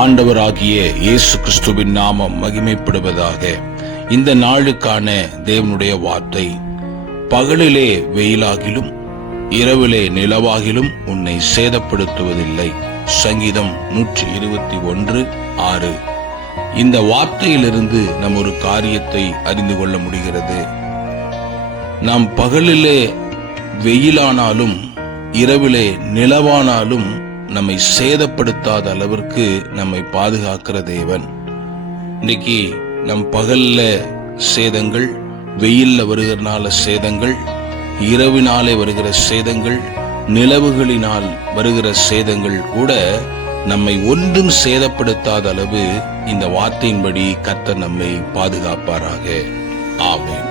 ஆண்டவராகிய இயேசு கிறிஸ்துவின் நாமம் மகிமைப்படுவதாக. இந்த நாளுக்கான தேவனுடைய வார்த்தை, பகலிலே வெயிலாகிலும் இரவிலே நிலவாகிலும் உன்னை சேதப்படுத்துவதில்லை. சங்கீதம் 121:6. இந்த வார்த்தையிலிருந்து நாம் ஒரு காரியத்தை அறிந்து கொள்ள முடிகிறது. நாம் பகலிலே வெயிலானாலும் இரவிலே நிலவானாலும் நம்மை சேதப்படுத்தாத அளவிற்கு நம்மை பாதுகாக்கிற தேவன். இன்னைக்கு நம் பகல்ல சேதங்கள், வெயில்ல வருகிறனால சேதங்கள், இரவினாலே வருகிற சேதங்கள், நிலவுகளினால் வருகிற சேதங்கள் கூட நம்மை ஒன்றும் சேதப்படுத்தாத அளவு இந்த வார்த்தையின்படி கர்த்தர் நம்மை பாதுகாப்பாராக. ஆமென்.